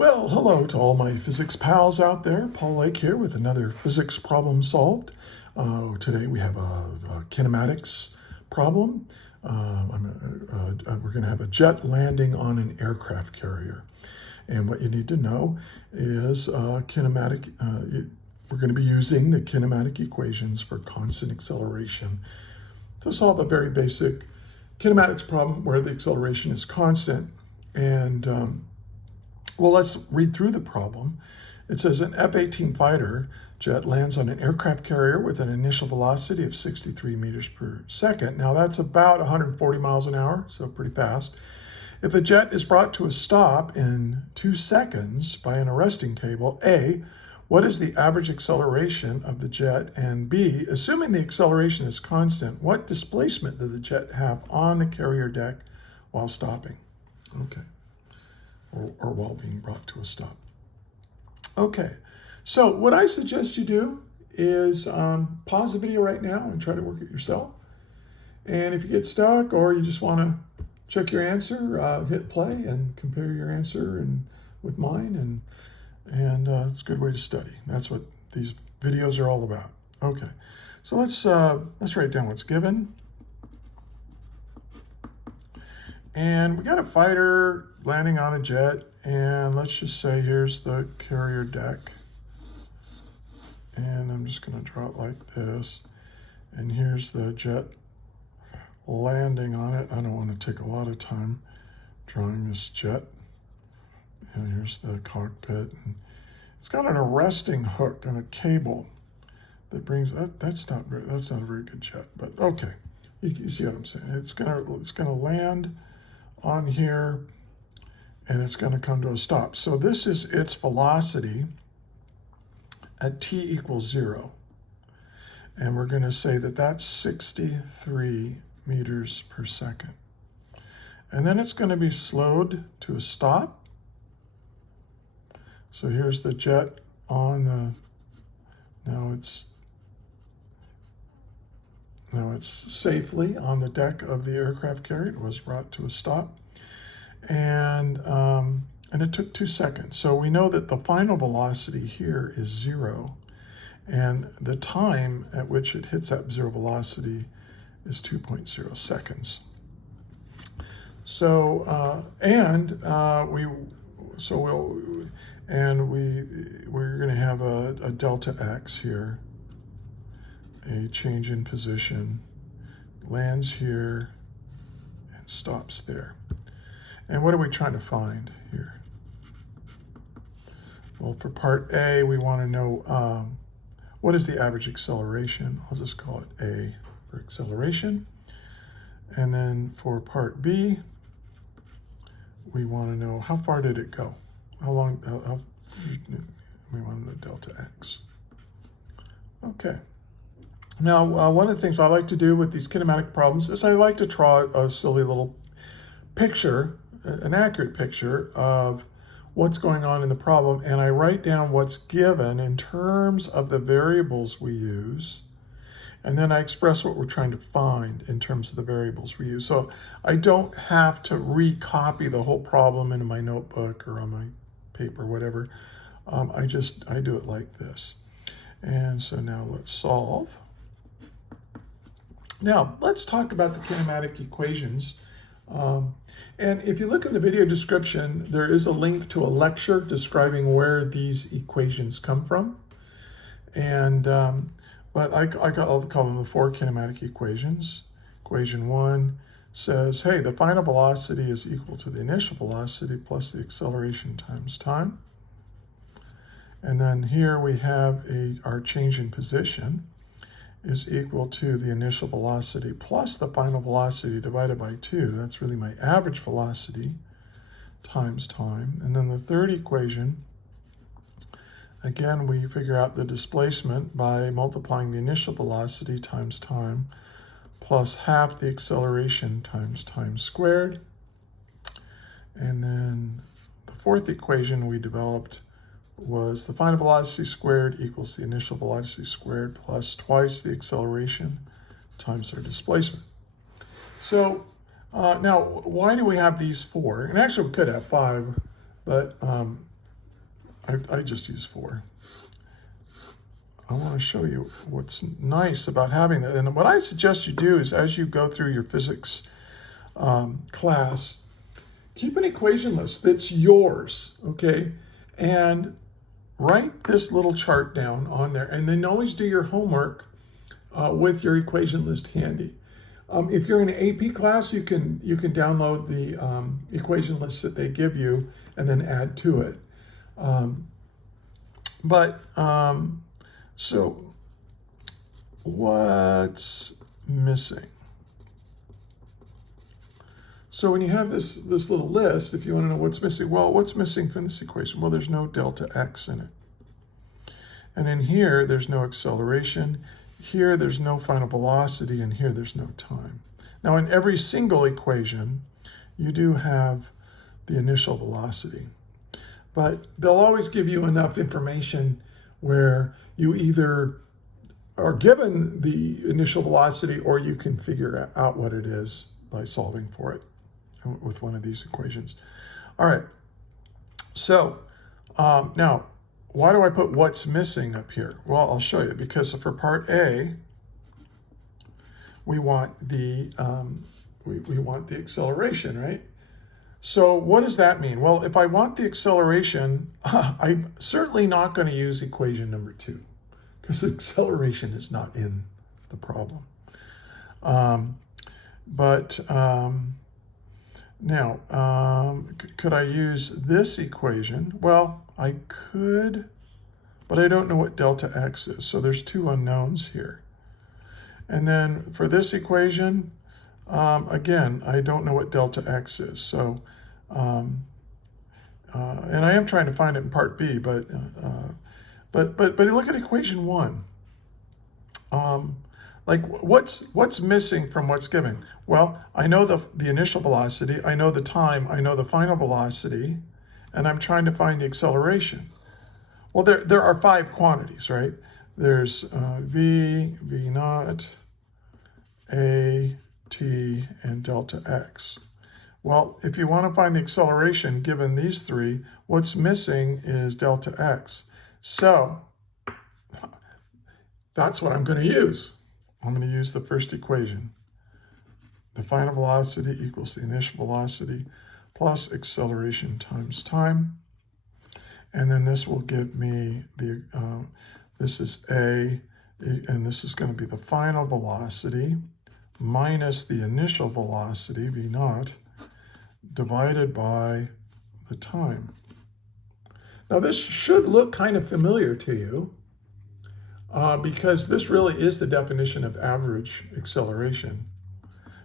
Well, hello to all my physics pals out there. Paul Lake here with another physics problem solved. Today we have a kinematics problem. We're going to have a jet landing on an aircraft carrier. And what you need to know is we're going to be using the kinematic equations for constant acceleration to solve a very basic kinematics problem where the acceleration is constant. And well, let's read through the problem. It says an F-18 fighter jet lands on an aircraft carrier with an initial velocity of 63 meters per second. Now that's about 140 miles an hour, so pretty fast. If the jet is brought to a stop in 2 seconds by an arresting cable, A, what is the average acceleration of the jet? And B, assuming the acceleration is constant, what displacement does the jet have on the carrier deck while stopping? Okay. Or while being brought to a stop. Okay, so what I suggest you do is pause the video right now and try to work it yourself. And if you get stuck or you just want to check your answer, hit play and compare your answer with mine, and it's a good way to study. That's what these videos are all about. Okay, so let's write down what's given. And we got a fighter landing on a jet, and let's just say here's the carrier deck. And I'm just going to draw it like this. And here's the jet landing on it. I don't want to take a lot of time drawing this jet. And here's the cockpit. And it's got an arresting hook and a cable that brings that's not a very good jet, but okay. You see what I'm saying? It's gonna land on here, and it's going to come to a stop. So this is its velocity at t equals 0. And we're going to say that that's 63 meters per second. And then it's going to be slowed to a stop. So here's the jet on the, now it's safely on the deck of the aircraft carrier. It was brought to a stop. And it took 2 seconds. So we know that the final velocity here is 0. And the time at which it hits that 0 velocity is 2.0 seconds. So, we're going to have a delta x here. A change in position, lands here, and stops there. And what are we trying to find here? Well, for part A, we want to know what is the average acceleration. I'll just call it A for acceleration. And then for part B, we want to know how far did it go? How long, we want to know delta x. Okay. Now, one of the things I like to do with these kinematic problems is I like to draw a silly little picture, an accurate picture of what's going on in the problem, and I write down what's given in terms of the variables we use, and then I express what we're trying to find in terms of the variables we use. So I don't have to recopy the whole problem into my notebook or on my paper, whatever. I do it like this. And so now let's solve. Now, let's talk about the kinematic equations. And if you look in the video description, there is a link to a lecture describing where these equations come from. And, but I'll call them the 4 kinematic equations. Equation 1 says, hey, the final velocity is equal to the initial velocity plus the acceleration times time. And then here we have our change in position is equal to the initial velocity plus the final velocity divided by 2. That's really my average velocity times time. And then the third equation, again, we figure out the displacement by multiplying the initial velocity times time plus half the acceleration times time squared. And then the fourth equation we developed was the final velocity squared equals the initial velocity squared plus twice the acceleration times our displacement. So now, why do we have these 4? And actually we could have 5, but I just use 4. I want to show you what's nice about having that. And what I suggest you do is, as you go through your physics class, keep an equation list that's yours, okay? And write this little chart down on there, and then always do your homework with your equation list handy. If you're in an AP class, you can download the equation list that they give you and then add to it. So what's missing? So when you have this little list, if you want to know what's missing, well, what's missing from this equation? Well, there's no delta x in it. And in here, there's no acceleration. Here, there's no final velocity, and here, there's no time. Now, in every single equation, you do have the initial velocity. But they'll always give you enough information where you either are given the initial velocity or you can figure out what it is by solving for it with one of these equations. All right, so now, why do I put what's missing up here? Well, I'll show you, because for part A, we want the we want the acceleration, right? So what does that mean? Well, if I want the acceleration, I'm certainly not going to use equation number 2, because acceleration is not in the problem. Now, could I use this equation? Well, I could, but I don't know what delta x is. So there's 2 unknowns here. And then for this equation, again, I don't know what delta x is. So, and I am trying to find it in part B, but look at equation 1. Like, what's missing from what's given? Well, I know the initial velocity, I know the time, I know the final velocity, and I'm trying to find the acceleration. Well, there are 5 quantities, right? There's v, v naught, a, t, and delta x. Well, if you want to find the acceleration given these 3, what's missing is delta x. So that's what I'm going to use. I'm going to use the first equation. The final velocity equals the initial velocity plus acceleration times time. And then this will give me the, this is A, and this is going to be the final velocity minus the initial velocity, v naught, divided by the time. Now this should look kind of familiar to you, because this really is the definition of average acceleration.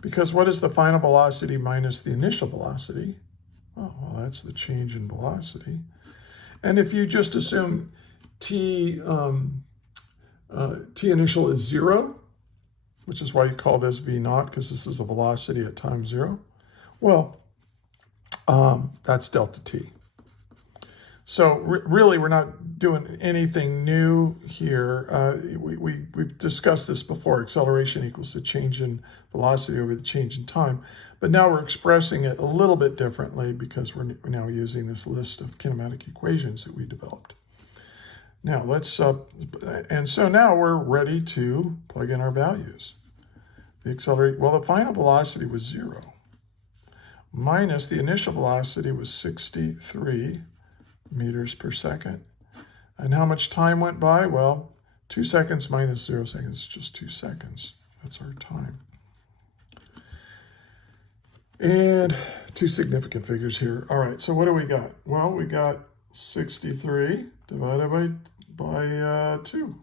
Because what is the final velocity minus the initial velocity? Oh, well, that's the change in velocity. And if you just assume t initial is 0, which is why you call this v naught, because this is the velocity at time 0, well, that's delta t. So really, we're not doing anything new here. We've discussed this before. Acceleration equals the change in velocity over the change in time. But now we're expressing it a little bit differently because we're now using this list of kinematic equations that we developed. Now let's, and so now we're ready to plug in our values. The final velocity was 0, minus the initial velocity was 63 meters per second. And how much time went by? Well, 2 seconds minus 0 seconds is just 2 seconds. That's our time. And 2 significant figures here. All right, so what do we got? Well, we got 63 divided by 2.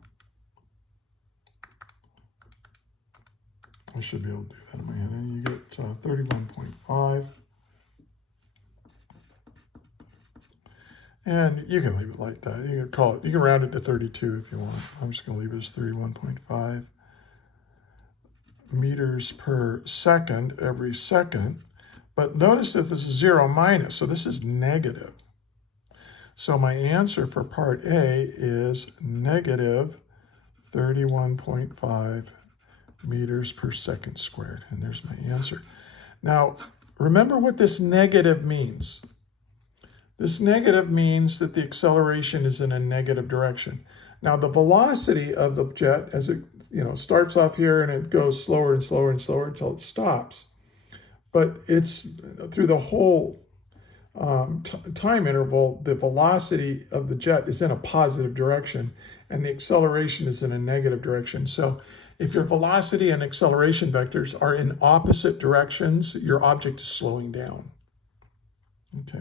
I should be able to do that in my head. And you get 31.5. And you can leave it like that. You can call it, you can round it to 32 if you want. I'm just going to leave it as 31.5 meters per second every second. But notice that this is 0 minus, so this is negative. So my answer for part A is negative 31.5 meters per second squared. And there's my answer. Now, remember what this negative means. This negative means that the acceleration is in a negative direction. Now, the velocity of the jet, as it starts off here and it goes slower and slower and slower until it stops. But it's through the whole time interval, the velocity of the jet is in a positive direction and the acceleration is in a negative direction. So if your velocity and acceleration vectors are in opposite directions, your object is slowing down. Okay,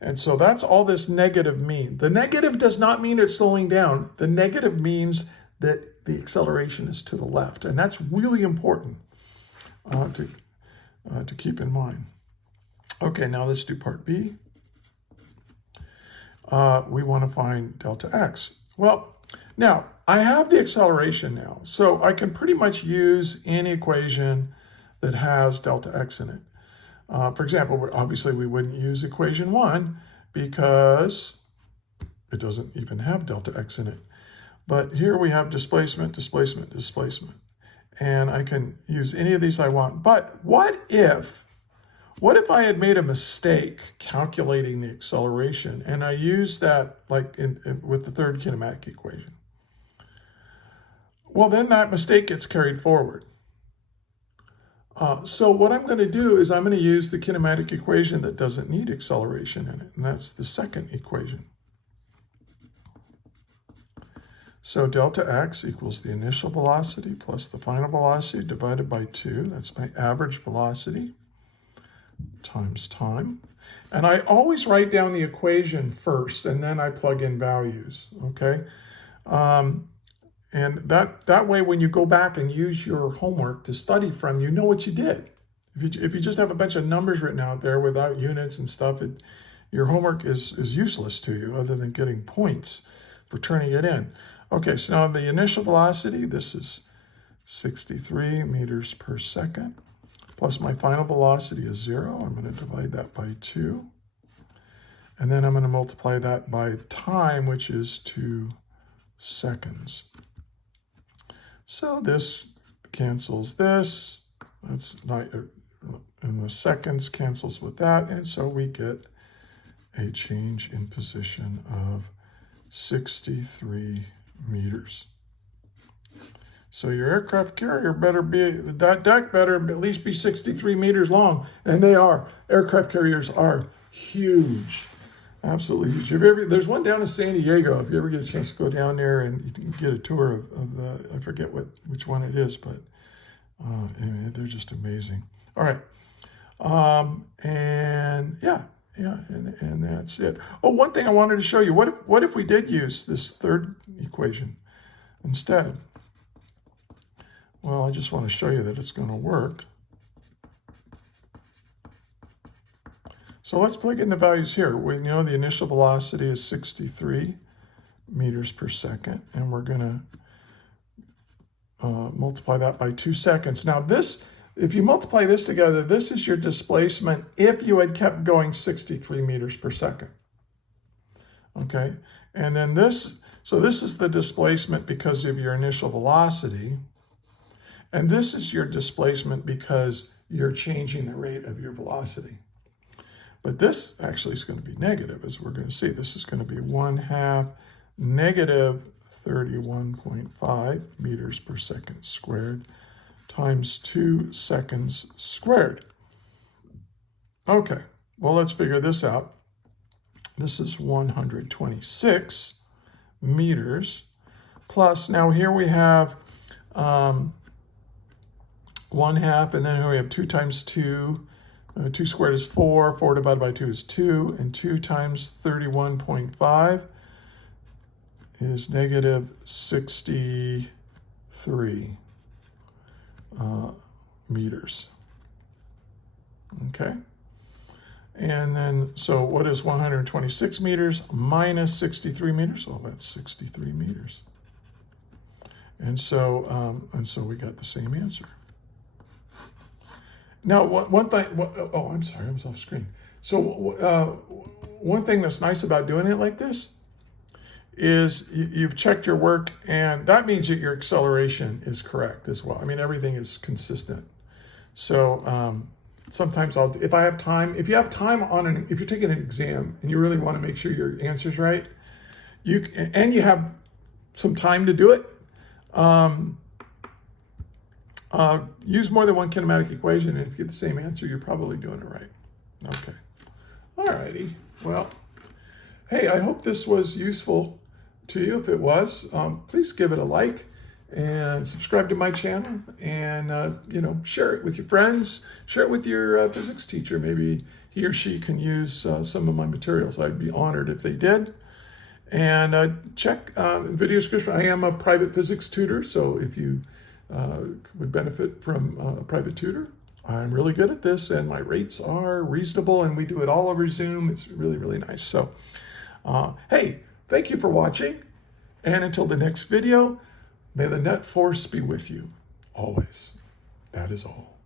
and so that's all this negative means. The negative does not mean it's slowing down. The negative means that the acceleration is to the left, and that's really important to keep in mind. Okay, now let's do part B. We want to find delta x. Well, now I have the acceleration now, so I can pretty much use any equation that has delta x in it. For example, obviously we wouldn't use equation 1 because it doesn't even have delta x in it. But here we have displacement, displacement, displacement. And I can use any of these I want. But what if I had made a mistake calculating the acceleration and I used that like with the third kinematic equation? Well, then that mistake gets carried forward. So what I'm going to do is I'm going to use the kinematic equation that doesn't need acceleration in it, and that's the second equation. So delta x equals the initial velocity plus the final velocity divided by 2. That's my average velocity times time. And I always write down the equation first, and then I plug in values, okay? And that way, when you go back and use your homework to study from, you know what you did. If you just have a bunch of numbers written out there without units and stuff, your homework is useless to you other than getting points for turning it in. Okay, so now the initial velocity, this is 63 meters per second, plus my final velocity is 0. I'm going to divide that by 2. And then I'm going to multiply that by time, which is 2 seconds. So this cancels this. That's not, and the seconds cancels with that. And so we get a change in position of 63 meters. So your aircraft carrier that deck better at least be 63 meters long. And they are. Aircraft carriers are huge. Absolutely huge. There's one down in San Diego. If you ever get a chance to go down there and you can get a tour of the, I forget which one it is, but they're just amazing. All right. And that's it. Oh, one thing I wanted to show you. What if we did use this third equation instead? Well, I just want to show you that it's going to work. So let's plug in the values here. We know the initial velocity is 63 meters per second, and we're going to multiply that by 2 seconds. Now this, if you multiply this together, this is your displacement if you had kept going 63 meters per second. Okay, and then this is the displacement because of your initial velocity, and this is your displacement because you're changing the rate of your velocity. But this actually is going to be negative, as we're going to see. This is going to be 1/2 negative 31.5 meters per second squared times 2 seconds squared. Okay, well, let's figure this out. This is 126 meters plus, now here we have 1/2, and then here we have 2 times 2. 2 squared is 4, 4 divided by 2 is 2, and 2 times 31.5 is negative 63 meters. Okay? And then, so what is 126 meters minus 63 meters? Well, that's 63 meters. And so we got the same answer. Now, one thing, oh, I'm sorry, I was off screen. So one thing that's nice about doing it like this is you've checked your work, and that means that your acceleration is correct as well. I mean, everything is consistent. So sometimes if I have time, if you have time if you're taking an exam and you really want to make sure your answer's right, and you have some time to do it, use more than one kinematic equation, and if you get the same answer, you're probably doing it right. Okay. All righty. Well, hey, I hope this was useful to you. If it was, please give it a like and subscribe to my channel, and share it with your friends, share it with your physics teacher. Maybe he or she can use some of my materials. I'd be honored if they did. And check the video description. I am a private physics tutor, so if you would benefit from a private tutor, I'm really good at this, and my rates are reasonable, and we do it all over Zoom. It's really, really nice. So, hey, thank you for watching, and until the next video, may the net force be with you always. That is all.